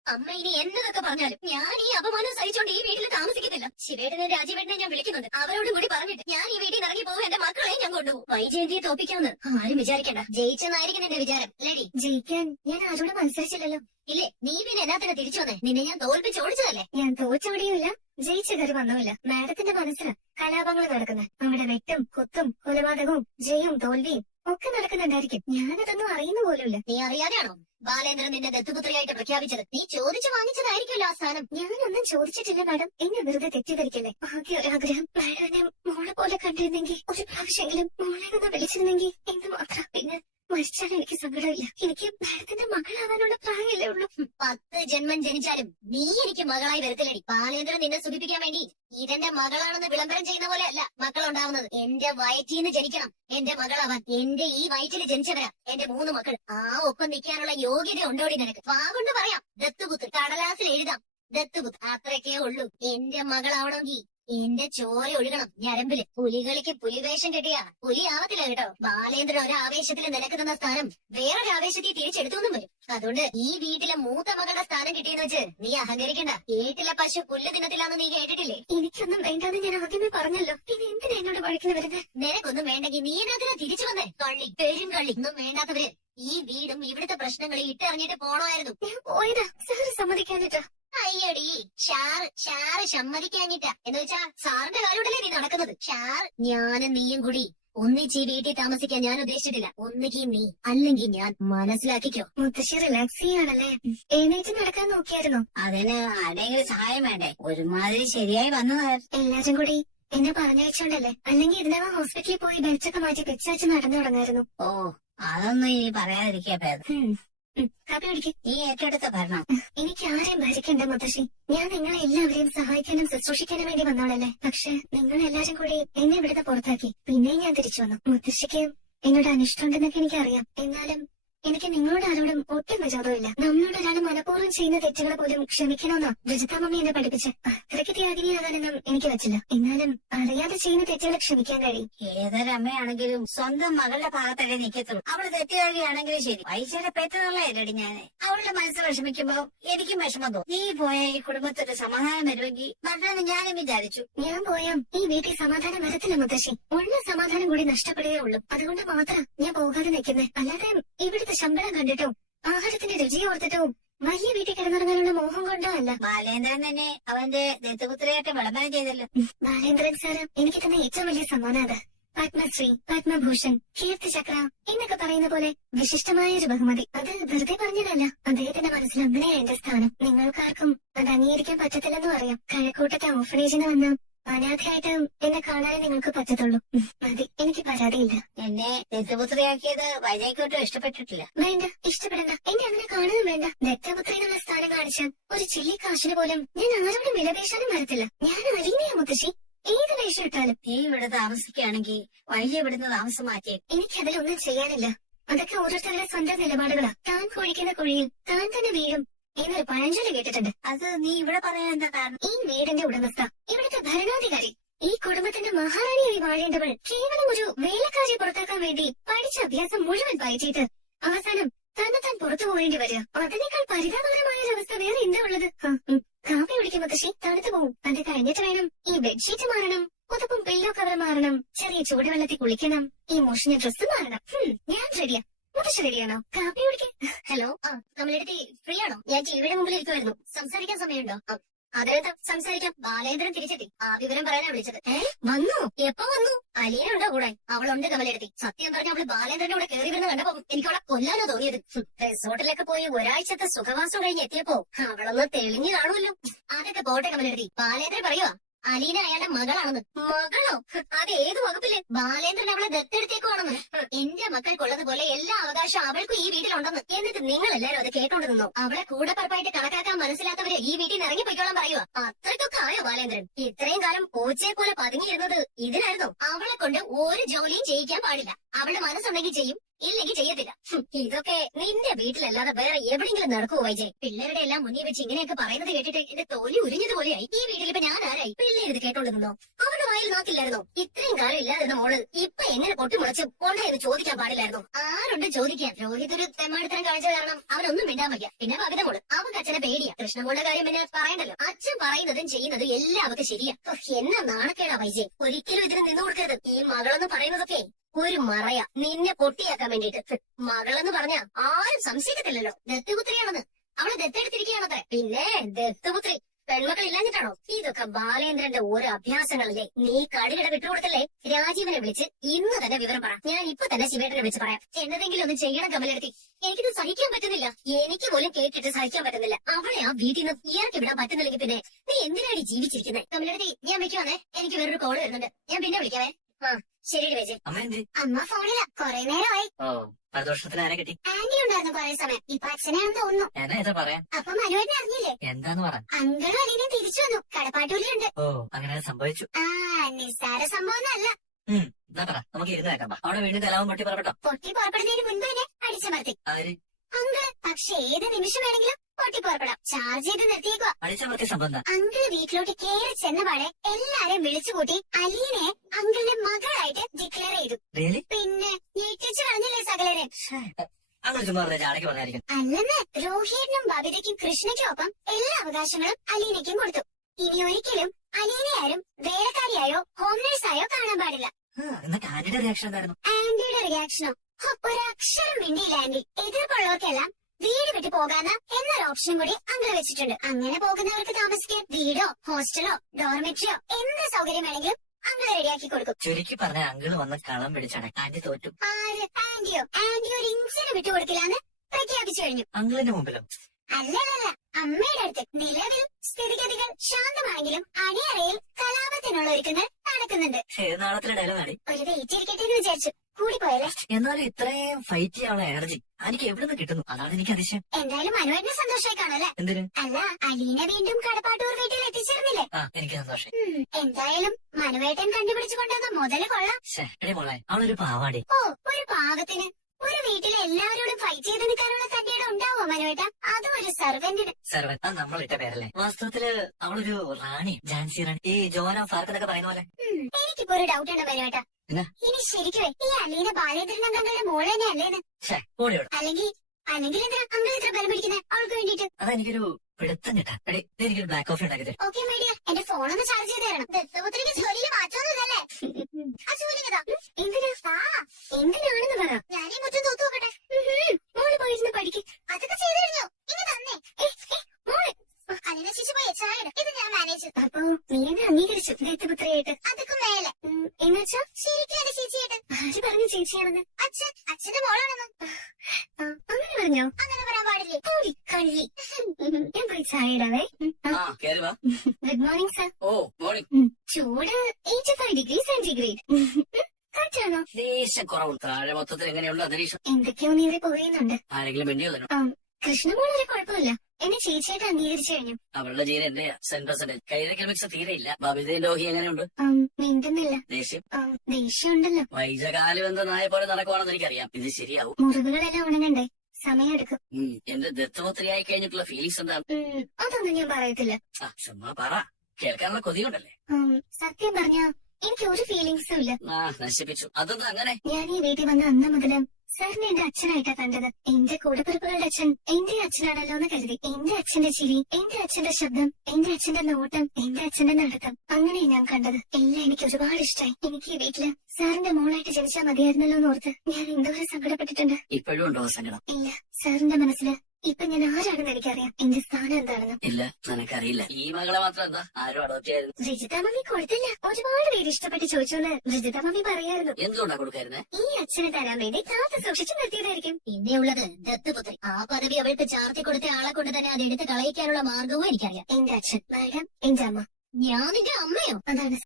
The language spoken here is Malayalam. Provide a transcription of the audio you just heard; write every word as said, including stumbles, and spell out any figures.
അമ്മ ഇനി എന്നതൊക്കെ പറഞ്ഞാലും ഞാൻ ഈ അപമാനം സഹിച്ചോണ്ട് ഈ വീട്ടിൽ താമസിക്കത്തില്ല. ശിവേട്ടനെ രാജീവേട്ടനെ ഞാൻ വിളിക്കുന്നുണ്ട്. അവരോടും കൂടി പറഞ്ഞിട്ട് ഞാൻ ഈ വീട്ടിൽ ഇറങ്ങി പോകും. എന്റെ മക്കളെ ഞാൻ കൊണ്ടുപോകും. വൈജയന്തിയെ തോപ്പിക്കാന്ന് ആരും വിചാരിക്കണ്ട. ജയിച്ചെന്നായിരിക്കും നിന്റെ വിചാരം ലേഡി. ജയിക്കാൻ ഞാൻ ആരോടും മത്സരിച്ചില്ലല്ലോ. ഇല്ലേ, നീ പിന്നെ എന്നാത്തിനെ തിരിച്ചു വന്നേ? നിന്നെ ഞാൻ തോൽപ്പിച്ച് ഓടിച്ചതല്ലേ. ഞാൻ തോച്ചോടിയുമില്ല, ജയിച്ച കയറി വന്നുമില്ല. മാഡത്തിന്റെ മനസ്സിന് കലാപങ്ങൾ നടക്കുന്നത്. അവിടെ വെട്ടും കുത്തും കൊലപാതകവും ജയവും തോൽവിയും ഒക്കെ നടക്കുന്നുണ്ടായിരിക്കും. ഞാനതൊന്നും അറിയുന്ന പോലുമില്ല. നീ അറിയാതെയാണോ ബാലേന്ദ്രൻ നിന്നെ ദത്തുപുത്രിയായിട്ട് പ്രഖ്യാപിച്ചത്? നീ ചോദിച്ചു വാങ്ങിച്ചതായിരിക്കുമല്ലോ ആ സ്ഥാനം. ഞാനൊന്നും ചോദിച്ചിട്ടില്ല മാഡം. എന്നെ വെറുതെ തെറ്റിദ്ധരിക്കല്ലേ. ആകെ ഒരാഗ്രഹം മാഡം എന്നെ മോളെ പോലെ കണ്ടിരുന്നെങ്കിൽ, ഒരു പ്രാവശ്യമെങ്കിലും മോളെ നിന്ന് വിളിച്ചിരുന്നെങ്കിൽ എന്ന് മാത്രം. പിന്നെ മരിച്ചാൽ എനിക്ക് സങ്കടമില്ല. എനിക്ക് മാഡത്തിന്റെ മകളാവാനുള്ള പ്രായമല്ലേ ഉള്ളൂ. പത്ത് ജന്മം ജനിച്ചാലും നീ എനിക്ക് മകളായി വരത്തില്ലടി. ബാലേന്ദ്രൻ നിന്നെ സുഖിപ്പിക്കാൻ വേണ്ടി ഇതെന്റെ മകളാണെന്ന് വിളംബരം ചെയ്യുന്ന പോലെ അല്ല മക്കളുണ്ടാവുന്നത്. എന്റെ വയറ്റീന്ന് ജനിക്കണം എന്റെ മകളാവാൻ. എന്റെ ഈ വയറ്റിൽ ജനിച്ചവരാ എന്റെ മൂന്ന് മക്കൾ. ആ ഒപ്പം നിൽക്കാനുള്ള യോഗ്യത ഉണ്ടോടി നിനക്ക്? വാഗൊണ്ട് പറയാം, ദത്തുപുത്ത്. കടലാസിൽ എഴുതാം ദത്തുപുത്ത്. അത്രയ്ക്കേ ഉള്ളൂ. എന്റെ മകളാവണമെങ്കിൽ എന്റെ ചോര ഒഴുകണം ഞരമ്പില്. പുലികളിക്ക് പുലിവേഷം കെട്ടിയാ പുലി ആവത്തില്ല കേട്ടോ. ബാലേന്ദ്രൻ ഒരാവേശത്തിൽ നിനക്ക് തന്ന സ്ഥാനം വേറൊരു ആവേശത്തിൽ തിരിച്ചെടുത്തൊന്നും വരും. അതുകൊണ്ട് ഈ വീട്ടിലെ മൂത്ത മകളുടെ സ്ഥാനം കിട്ടിയെന്ന് വെച്ച് നീ അഹങ്കരിക്കണ്ട. വീട്ടിലെ പശു പുല്ല് തിന്നത്തില്ലാന്ന് നീ കേട്ടിട്ടില്ലേ? എനിക്കൊന്നും വേണ്ടാന്ന് ഞാൻ ആദ്യമേ പറഞ്ഞല്ലോ. പിന്നെ എന്തിനാ എന്നോട് വഴിക്കുന്ന വരുന്നത്? നിനക്കൊന്നും വേണ്ടെങ്കിൽ നീ എന്നാത്തിനാ തിരിച്ചു വന്നേ? കള്ളി, പെരും കള്ളി. ഒന്നും വേണ്ടാത്തവര് ഈ വീടും ഇവിടുത്തെ പ്രശ്നങ്ങളും ഇട്ടിറങ്ങിയിട്ട് പോണമായിരുന്നു. ഞാൻ പോയതാ സാറ് സമ്മതിക്കാനിട്ടോ. അയ്യടി ഷാറ് ഷാറ് സമ്മതിക്കാഞ്ഞിട്ടാ. എന്ന് വെച്ചാ സാറിന്റെ കാലോട്ടല്ലേ നീ നടക്കുന്നത്? ഷാർ, ഞാനും നീയും കൂടി ഒന്നിച്ച് ഈ വീട്ടിൽ താമസിക്കാൻ ഞാൻ ഉദ്ദേശിച്ചിട്ടില്ല. ഒന്നുകിൽ നീ അല്ലെങ്കിൽ ഞാൻ. മനസ്സിലാക്കിക്കോ. മുത്തശ്ശി റിലാക്സ് ചെയ്യാണല്ലേ? എഴുന്നേറ്റ് നടക്കാൻ നോക്കിയായിരുന്നോ? അതിന് ആരെങ്കിലും സഹായം വേണ്ടേ? ഒരുമാതിരി ശരിയായി വന്നതായിരുന്നു. എല്ലാരും കൂടി എന്നെ പറഞ്ഞയച്ചോണ്ടല്ലേ? അല്ലെങ്കിൽ ഇതിനകം ഹോസ്പിറ്റലിൽ പോയി ബെൽറ്റൊക്കെ മാറ്റി പിച്ചാച്ച് നടന്നു തുടങ്ങായിരുന്നു. ഓ, അതൊന്നും ഇനി പറയാതിരിക്കാ. കാപ്പി പിടിക്ക്. നീ ഏറ്റെടുത്ത ഭരണം. എനിക്ക് ആരെയും ഭരിക്കണ്ട മുത്തശ്ശി. ഞാൻ നിങ്ങളെ എല്ലാവരെയും സഹായിക്കാനും ശുശ്രൂഷിക്കാനും വേണ്ടി വന്നോളല്ലേ. പക്ഷെ നിങ്ങൾ എല്ലാരും കൂടി എന്നെ ഇവിടുന്ന് പുറത്താക്കി. പിന്നെയും ഞാൻ തിരിച്ചു വന്നു. മുത്തശ്ശിക്ക് എന്നോട് അനിഷ്ടമുണ്ടെന്നൊക്കെ എനിക്കറിയാം. എന്നാലും എനിക്ക് നിങ്ങളോട് ആരോടും ഒട്ടും വിരോധമില്ല. നമ്മളോട് ഒരാൾ മനഃപൂർവ്വം ചെയ്യുന്ന തെറ്റുകൾ പോലും ക്ഷമിക്കണമെന്നാ രജിതാമമ്മി എന്നെ പഠിപ്പിച്ച്. അത്രയ്ക്ക് ത്യാഗിനിയാകാനൊന്നും എനിക്ക് പറ്റില്ല. എന്നാലും അറിയാതെ ചെയ്യുന്ന തെറ്റുകൾ ക്ഷമിക്കാൻ കഴിയും. ഏതൊരമ്മയാണെങ്കിലും സ്വന്തം മകളുടെ ഭാഗത്തല്ലേ നിൽക്കത്തുള്ളൂ. അവള് തെറ്റുകാരിയാണെങ്കിലും ശരി. വൈദ്യരെ പെറ്റുള്ളതല്ലടി ഞാൻ. അവളുടെ മനസ്സ് വിഷമിക്കുമ്പോ എനിക്കും വിഷമം തോന്നും. നീ പോയ ഈ കുടുംബത്തിന് സമാധാനം വരുമെങ്കിൽ വരണമെന്ന് ഞാനും വിചാരിച്ചു. ഞാൻ പോയാൽ ഈ വീട്ടിൽ സമാധാനം വരത്തില്ല മുത്തശ്ശി. ഉള്ള സമാധാനം കൂടി നഷ്ടപ്പെടുകയേ ഉള്ളൂ. അതുകൊണ്ട് മാത്രം ഞാൻ പോകാതെ നിൽക്കുന്നത്. അല്ലാതെ ഇവിടുത്തെ ശമ്പളം കണ്ടിട്ടോ ആഹാരത്തിന്റെ രുചി ഓർത്തിട്ടോ വലിയ വീട്ടിൽ കിടന്നിറങ്ങാനുള്ള മോഹം കൊണ്ടോ അല്ല. ബാലേന്ദ്രൻ തന്നെ അവന്റെ ദത്തുപുത്രിയായിട്ട് വിളംബരം ചെയ്തല്ലോ. ബാലേന്ദ്രൻ സാറ് എനിക്ക് തന്നെ ഏറ്റവും വലിയ സമ്മാനം. പത്മശ്രീ, പത്മഭൂഷൺ, കീർത്തിചക്ര എന്നൊക്കെ പറയുന്ന പോലെ വിശിഷ്ടമായ ഒരു ബഹുമതി. അത് വെറുതെ പറഞ്ഞതല്ല. അദ്ദേഹത്തിന്റെ മനസ്സിൽ അങ്ങനെയാ എന്റെ സ്ഥാനം. നിങ്ങൾക്കാർക്കും അത് അംഗീകരിക്കാൻ പറ്റത്തില്ലെന്നും അറിയാം. കഴക്കൂട്ടത്തെ ഓഫനേജിന് വന്ന അനാഥയായിട്ട് എന്നെ കാണാനേ നിങ്ങൾക്ക് പറ്റത്തുള്ളൂ. മതി, എനിക്ക് പരാതിയില്ല. എന്നെ ദത്തപുത്രിയാക്കിയത് വൈജയ്ക്കൊട്ടും ഇഷ്ടപ്പെട്ടിട്ടില്ല. വേണ്ട, ഇഷ്ടപ്പെടണ്ട. എന്നെ അങ്ങനെ കാണുകയും വേണ്ട. ദത്തപുത്രി എന്നുള്ള സ്ഥാനം കാണിച്ചാൽ ഒരു ചില്ലി കാശിന് പോലും ഞാൻ ആരോടും വിലപേശാനും വരത്തില്ല. ഞാൻ അലീനയാ മുത്തശ്ശി. ഏത് വേഷം ഇട്ടാലും. നീ ഇവിടെ താമസിക്കുകയാണെങ്കിൽ വഴി ഇവിടുന്ന് താമസം മാറ്റി. എനിക്കതിലൊന്നും ചെയ്യാനില്ല. അതൊക്കെ ഓരോരുത്തരുടെ സ്വന്തം നിലപാടുകളാ. താൻ കുഴിക്കുന്ന കുഴിയിൽ താൻ തന്നെ വീഴും എന്നൊരു പഴഞ്ചൊല്ലി കേട്ടിട്ടുണ്ട്. അത് നീ ഇവിടെ പറയാൻ എന്താ കാരണം? ഈ വീടിന്റെ ഉടമസ്ഥ, ഇവിടുത്തെ ഭരണാധികാരി, ഈ കുടുംബത്തിന്റെ മഹാറാണിയായി വാഴേണ്ടവൾ കേവലം ഒരു വേലക്കാരിയെ പുറത്താക്കാൻ വേണ്ടി പഠിച്ച അഭ്യാസം മുഴുവൻ പയറ്റിയിട്ട് അവസാനം തന്നെ താൻ പുറത്തു പോകേണ്ടി വരിക. അതിനേക്കാൾ പരിതാപകരമായ ഒരവസ്ഥ വേറെ എന്താ ഉള്ളത്? കാപ്പി കുടിക്കും മുത്തശ്ശി, തണുത്തു പോവും. അത് കഴിഞ്ഞിട്ട് വേണം ഈ ബെഡ്ഷീറ്റ് മാറണം, പുതപ്പും പില്ലോ കവർ മാറണം, ചെറിയ ചൂടുവെള്ളത്തിൽ കുളിക്കണം, ഈ മോഷിഞ്ഞ ഡ്രസ്സ് മാറണം. ഞാൻ റെഡിയാ. മുത്തശ്ശി റെഡിയാണോ? കാപ്പി കുടിക്ക്. ഹലോ, ആ നമ്മളെടുത്ത് ഫ്രീ ആണോ? ഞാൻ ടിവിയുടെ മുമ്പിൽ ഇരിക്കുമായിരുന്നു. സംസാരിക്കാൻ സമയമുണ്ടോ? അതിനകത്ത് സംസാരിക്കാം. ബാലേന്ദ്രൻ തിരിച്ചെത്തി. ആ വിവരം പറയാനാ വിളിച്ചത്. ഏ വന്നു? എപ്പോ വന്നു? അലീനുണ്ടോ കൂടെ? അവളുണ്ട് കമലെടുത്തി. സത്യം പറഞ്ഞ അവള് ബാലേന്ദ്രന്റെ കൂടെ കയറി വരുന്ന കണ്ടപ്പോ എനിക്ക് അവളെ കൊല്ലാനോ തോന്നിയത്. റിസോർട്ടിലൊക്കെ പോയി ഒരാഴ്ചത്തെ സുഖവാസം കഴിഞ്ഞ് എത്തിയപ്പോ അവളൊന്ന് തെളിഞ്ഞു കാണുമല്ലോ. അതൊക്കെ പോട്ടെ കമലെടുത്തി. ബാലേന്ദ്രൻ പറയുവാ അലീന അയാളുടെ മകളാണെന്ന്. മകളോ? അത് ഏത് വകുപ്പില്? ബാലേന്ദ്രൻ അവളെ ദത്തെടുത്തേക്കുവാണെന്ന്. എന്റെ മക്കൾക്കുള്ളതുപോലെ എല്ലാ അവകാശവും അവൾക്കും ഈ വീട്ടിലുണ്ടെന്ന്. എന്നിട്ട് നിങ്ങൾ എല്ലാരും അത് കേട്ടോണ്ട് നിന്നോ? അവളെ കൂടെ പറപ്പായിട്ട് കണക്കാക്കാൻ മനസ്സിലാത്തവര് ഈ വീട്ടിൽ നിന്ന് ഇറങ്ങി പോയിക്കോളാൻ പറയുക. അത്രയ്ക്കൊക്കെ ആയോ ബാലേന്ദ്രൻ? ഇത്രയും കാലം പൂച്ചയെ പോലെ പതുങ്ങിയിരുന്നത് ഇതിനായിരുന്നു. അവളെ കൊണ്ട് ഒരു ജോലിയും ചെയ്യിക്കാൻ പാടില്ല. അവളുടെ മനസ്സുണ്ടെങ്കിൽ ചെയ്യും, ഇല്ലെങ്കിൽ ചെയ്യത്തില്ല. ഇതൊക്കെ നിന്റെ വീട്ടിലല്ലാതെ വേറെ എവിടെയെങ്കിലും നടക്കുവോ വൈജയ്? പിള്ളേരുടെ എല്ലാം മുന്നിൽ വെച്ച് ഇങ്ങനെയൊക്കെ പറയുന്നത് കേട്ടിട്ട് എന്റെ തോലി ഉരിഞ്ഞതുപോലെയായി. ഈ വീട്ടിൽ ഇപ്പൊ ഞാൻ ആരായി? പിള്ളേർ ഇത് കേട്ടോണ്ട് നിന്നോ? അവരുടെ വായിൽ വായിൽ നോക്കില്ലായിരുന്നോ? ഇത്രയും കാലം ഇല്ലാതിരുന്ന മോള് ഇപ്പൊ എങ്ങനെ പൊട്ടിമുളച്ചു കൊണ്ടെന്ന് ചോദിക്കാൻ പാടില്ലായിരുന്നു. ആരുണ്ട് ചോദിക്കാൻ? രോഹിത് ഒരു തെമ്മാടിത്തരം കാണിച്ച കാരണം അവനൊന്നും മിണ്ടാൻ വയ്യ. പിന്നെ ഭഗത മോള് അവർക്ക് അച്ഛനെ പേടിയാ. കൃഷ്ണമോളുടെ കാര്യം പിന്നെ പറയണ്ടല്ലോ. അച്ഛൻ പറയുന്നതും ചെയ്യുന്നതും എല്ലാം അവർക്ക് ശരിയാ. എന്നാ നാണക്കേടാ വൈജയ്. ഒരിക്കലും ഇതിന് നിന്നു കൊടുക്കരുത്. ഈ മകളെന്ന് പറയുന്നതൊക്കെ ഒരു മറയാ, നിന്നെ പൊട്ടിയാക്കാൻ വേണ്ടിട്ട്. മകളെന്ന് പറഞ്ഞാ ആരും സംശയിക്കത്തില്ലല്ലോ ദത്തുപുത്രിയാണെന്ന്. അവള് ദത്തെടുത്തിരിക്കുകയാണത്രേ. പിന്നെ ദത്തുപുത്രി പെൺമക്കൾ ഇല്ലാഞ്ഞിട്ടാണോ? ഇതൊക്കെ ബാലേന്ദ്രന്റെ ഓരോ അഭ്യാസങ്ങളല്ലേ. നീ കടുകിട വിട്ടുകൊടുത്തല്ലേ? രാജീവനെ വിളിച്ച് ഇന്ന് തന്നെ വിവരം പറ. ഞാൻ ഇപ്പൊ തന്നെ ശിവേട്ടനെ വിളിച്ച് പറയാം. എന്നതെങ്കിലും ഒന്ന് ചെയ്യണം കമലെടുത്തി. എനിക്കിത് സഹിക്കാൻ പറ്റുന്നില്ല. എനിക്ക് പോലും കേട്ടിട്ട് സഹിക്കാൻ പറ്റുന്നില്ല. അവളെ ആ വീട്ടിൽ നിന്ന് ഇയാൾക്ക് വിടാൻ പറ്റുന്നില്ലെങ്കിൽ പിന്നെ നീ എന്തിനാണ് ഈ ജീവിച്ചിരിക്കുന്നത്? കമലെടുത്തി, ഞാൻ വെക്കുവാണേ. എനിക്ക് വേറൊരു കോള് വരുന്നുണ്ട്. ഞാൻ പിന്നെ വിളിക്കാവേ. ആ ശരി വിജയ്. അമ്മ ഫോണില കൊറേ നേരമായി. പ്രദോഷത്തിന് ആരെ കിട്ടി? ആന്റി ഉണ്ടായിരുന്നു കൊറേ സമയം. ഇപ്പൊ അച്ഛനാണെന്ന് തോന്നുന്നു. എന്നാ ഇതാ പറയാ? അപ്പൊ മനുവേട്ടനെ അറിഞ്ഞില്ലേ? എന്താന്ന് പറ. അങ്കിളും അലീനും തിരിച്ചു വന്നു. കടപ്പാട്ടൂലിയുണ്ട്. ഓ അങ്ങനെ സംഭവിച്ചു. ആ നിസ്സാര സംഭവം അല്ല. ഉം എന്നാ പറ, നമുക്ക് ഇരുന്ന് കേൾക്കാം. അവിടെ വീണ്ടും കലാപം പൊട്ടി പുറപ്പെട്ടോ? പൊട്ടി പുറപ്പെടുന്നതിന് മുൻപ് തന്നെ അടിച്ചമർത്തി ആര്? അങ്കിള്. പക്ഷെ ഏത് നിമിഷം വേണമെങ്കിലും പൊട്ടി പുറപ്പെടാം. ചാർജ് ചെയ്ത് നിർത്തിയേക്കുക. അടിച്ചമർത്തിയ സംബന്ധം. അങ്കിള് വീട്ടിലോട്ട് കേറി ചെന്നപാടെ എല്ലാരെയും വിളിച്ചുകൂട്ടി അലീനെ അങ്കിളിന്റെ മകളായിട്ട് ഡിക്ലെയർ ചെയ്തു. റിയലി? പിന്നെ ഞെട്ടിച്ചു കളഞ്ഞില്ലേ സകലരെ? അങ്ങനെ ചുമ്മാ പറഞ്ഞ ചാടക്ക് പറഞ്ഞായിരിക്കും. അല്ലെന്ന് രോഹിണിനും ബബിതയ്ക്കും കൃഷ്ണയ്ക്കും ഒപ്പം എല്ലാ അവകാശങ്ങളും അലീനയ്ക്കും കൊടുത്തു. ഇനി ഒരിക്കലും അലീനെ ആരും വേലക്കാരിയായോ ഹോം നേഴ്സായോ കാണാൻ പാടില്ല. എന്നിട്ട് ആന്റിയുടെ റിയാക്ഷൻ എന്തായിരുന്നു? ആന്റിയുടെ റിയാക്ഷനോ? ഒരക്ഷരം മിണ്ടിയില്ല ആന്റി. എതിർപ്പുള്ളവർക്കെല്ലാം വീട് വിട്ടു പോകാന്ന് എന്നൊരു ഓപ്ഷൻ കൂടി അങ്കിൾ വെച്ചിട്ടുണ്ട്. അങ്ങനെ പോകുന്നവർക്ക് താമസിക്കാൻ വീടോ ഹോസ്റ്റലോ ഡോർമെട്രിയോ എന്ത് സൗകര്യം വേണമെങ്കിലും അങ്കിൾ റെഡിയാക്കി കൊടുക്കും. ചുരുക്കി പറഞ്ഞ അങ്കിള് വന്ന് കളം പിടിച്ചാണ് ആന്റി തോറ്റു. ആര്? ആന്റിയോ? ആന്റി ഒരു ഇഞ്ചിന് വിട്ടുകൊടുക്കില്ലാന്ന് പ്രഖ്യാപിച്ചു കഴിഞ്ഞു. അങ്കിളിന്റെ മുമ്പിലും? അല്ലല്ല, അമ്മയുടെ അടുത്ത്. നിലവിൽ സ്ഥിതിഗതികൾ ശാന്തമാണെങ്കിലും അണിയറയിൽ കലാപത്തിനുള്ള ഒരുക്കങ്ങൾ നടക്കുന്നുണ്ട്. നാളത്തിലെ ഡയലോഗാണ്. ഒരു വെയിറ്റ് ഇരിക്കട്ടെ എന്ന് വിചാരിച്ചു. കൂടിപ്പോയല്ലേ? എന്നാലും ഇത്രയും ഫൈറ്റ് ചെയ്യാനുള്ള എനർജി എനിക്ക് എവിടെ നിന്ന് കിട്ടുന്നു? അതാണ് എനിക്ക് അതിശയം. എന്തായാലും മനുവേട്ടന് സന്തോഷമായി കാണുമല്ലേ? എന്തിന്? അല്ല, അലീന വീണ്ടും കടപ്പാട്ടൂർ വീട്ടിൽ എത്തിച്ചേർന്നില്ലേ? ആ എനിക്ക് സന്തോഷം. എന്തായാലും മനുവേട്ടൻ കണ്ടുപിടിച്ചു കൊണ്ടുവന്ന മുതല് കൊള്ളാം. എടേ മോളെ, അവളൊരു പാവാടി. ഓ, ഒരു പാവത്തിന് ഒരു വീട്ടിലെ എല്ലാവരോടും ഫൈറ്റ് ചെയ്ത് നിൽക്കാനുള്ള തന്റെ ഇടം ഉണ്ടാവോ മനുവേട്ട? അതും ഒരു സർവന്റിന്. സർവൻ അത് നമ്മളിട്ട പേരല്ലേ? വാസ്തവത്തില് അവളൊരു റാണി, ജാൻസി റാണി, ഈ ജോന ഫാർക്ക് എന്നൊക്കെ പറയുന്ന പോലെ. എനിക്കിപ്പോ ഒരു ഡൗട്ട് ഉണ്ട് മനുവേട്ട. ഇനി ശരിക്കും ഈ അലീന ബാലേന്ദ്രൻ അംഗങ്ങളുടെ മോള് തന്നെ അല്ലേന്ന്? അല്ലെങ്കിൽ അല്ലെങ്കിൽ എന്തിനാ അങ്കിൾ ഇത്ര ബലം പിടിക്കുന്നത് അവൾക്ക് വേണ്ടിട്ട്? അതെനിക്കൊരു പിടുത്തം കിട്ടാൻ. എടേ എനിക്കൊരു ബ്ലാക്ക് കോഫി ഉണ്ടാക്കി തരും. ഓക്കെ മൈ ഡിയർ, എന്റെ ഫോണൊന്ന് ചാർജ് ചെയ്ത് തരണം. ദത്തപുത്രിക്ക് ജോലിയിൽ മാറ്റമൊന്നുമില്ലല്ലേ? ആ ജോലി എന്തിനാ? എന്തിനാണെന്ന് പറ. ഞാനീ മുറ്റം തോത്തു നോക്കട്ടെ. മോള് പോയിരുന്ന് പഠിക്ക്. അതൊക്കെ ചെയ്തു കഴിഞ്ഞു. ഇനി തന്നെ മോള് അലീന ചേച്ചി പോയി ചായ ഇട്. ഇത് ഞാൻ മാനേജ്. അപ്പൊ നീ എന്നെ അംഗീകരിച്ചു ദത്തപുത്രിയായിട്ട്? അതൊക്കെ മേലെ. എന്നുവെച്ചാ ശരിക്കും എന്റെ ചേച്ചിയായിട്ട്. ആര് പറഞ്ഞു ചേച്ചിയാണെന്ന്? അച്ഛൻ അച്ഛന്റെ മോളാണെന്ന്. അങ്ങനെ പറഞ്ഞോ? അങ്ങനെ പറയാൻ പാടില്ലേ? കൂടി കള്ളി. ഞാൻ പോയി ചായ ഇടാവേ. Good morning sir. ഓ മോർണിംഗ്. ചൂട് എയ്റ്റി ഫൈവ് ഡിഗ്രി സെന്റിഗ്രേഡ്. കറക്റ്റാണോ? ദേശം കുറവ്. താഴെ മൊത്തത്തിൽ എങ്ങനെയുള്ള അന്തരീക്ഷം? എന്തൊക്കെയോ നീ ഇവിടെ പറയുന്നുണ്ട്. ആരെങ്കിലും വേണ്ടിയോ തരും? കൃഷ്ണമോളൊരു കുഴപ്പമില്ല. എന്നെ ചേച്ചിയായിട്ട് അംഗീകരിച്ചു കഴിഞ്ഞു. അവളുടെ ജീന എന്റെ സെന്റ് പെർസെന്റേജ്. കൈരക്കൽ മിക്സ് തീരെയില്ല. ബബിതയും ലോഹി എങ്ങനെയുണ്ട്? മിണ്ടുന്നില്ല. ദേഷ്യം? ദേഷ്യം ഉണ്ടല്ലോ. വൈജകാലം എന്താ നായ പോലെ നടക്കുവാണെന്ന് എനിക്കറിയാം. ഇത് ശരിയാവും. മുറിവുകളെല്ലാം ഉണങ്ങണ്ടേ? സമയമെടുക്കും. എന്റെ ദത്തപുത്രിയായി കഴിഞ്ഞിട്ടുള്ള ഫീലിങ്സ് എന്താണ്? അതൊന്നും ഞാൻ പറയത്തില്ല. ചുമ്മാ പറ, കേൾക്കാനുള്ള കൊതിയുണ്ടല്ലേ? സത്യം പറഞ്ഞാ എനിക്ക് ഒരു ഫീലിങ്സും ഇല്ല. ആ നശിപ്പിച്ചു. അതൊന്നും അങ്ങനെ. ഞാൻ ഈ വീട്ടിൽ വന്ന അന്ന് മുതല് സാറിനെ എന്റെ അച്ഛനായിട്ടാ കണ്ടത്. എന്റെ കൂടപ്പിറപ്പുകളുടെ അച്ഛൻ എന്റെ അച്ഛനാണല്ലോ എന്ന് കരുതി. എന്റെ അച്ഛന്റെ ചിരി, എന്റെ അച്ഛന്റെ ശബ്ദം, എന്റെ അച്ഛന്റെ നോട്ടം, എന്റെ അച്ഛന്റെ നടത്തം, അങ്ങനെ ഞാൻ കണ്ടത്. എല്ലാം എനിക്ക് ഒരുപാട് ഇഷ്ടമായി. എനിക്ക് ഈ വീട്ടില് സാറിന്റെ മോളായിട്ട് ജനിച്ചാൽ മതിയായിരുന്നല്ലോ എന്ന് ഓർത്ത് ഞാൻ എന്തോരം സങ്കടപ്പെട്ടിട്ടുണ്ട്. ഇപ്പോഴും ഉണ്ടോ സങ്കടം? ഇല്ല, സാറിന്റെ മനസ്സില് ഇപ്പൊ ഞാൻ ആരാണെന്ന് എനിക്കറിയാം. എന്റെ സ്ഥാനം എന്താണെന്ന്. ഇല്ല, നിനക്കറിയില്ല. ഈ മകളെ മാത്രം എന്താ ആരും അഡോപ്റ്റ് ചെയ്യായിരുന്നു? രജിത മമ്മി കൊടുത്തില്ല. ഒരുപാട് പേര് ഇഷ്ടപ്പെട്ട് ചോദിച്ചോന്ന് രജിത മമ്മി പറയായിരുന്നു. എന്തുകൊണ്ടാ കൊടുക്കായിരുന്നേ? ഈ അച്ഛനെ തരാൻ വേണ്ടി കാത്തു സൂക്ഷിച്ചു നിർത്തിയതായിരിക്കും. പിന്നെ ഉള്ളത് ദത്തുപുത്രി. ആ പദവി അവൾക്ക് ചാർത്തി കൊടുത്ത ആളെ കൊണ്ട് തന്നെ അത് എടുത്ത് കളയിക്കാനുള്ള മാർഗവും എനിക്കറിയാം. എന്റെ അച്ഛൻ, മാഡം, എന്റെ അമ്മ. ഞാൻ നിന്റെ അമ്മയോ? അതാണ്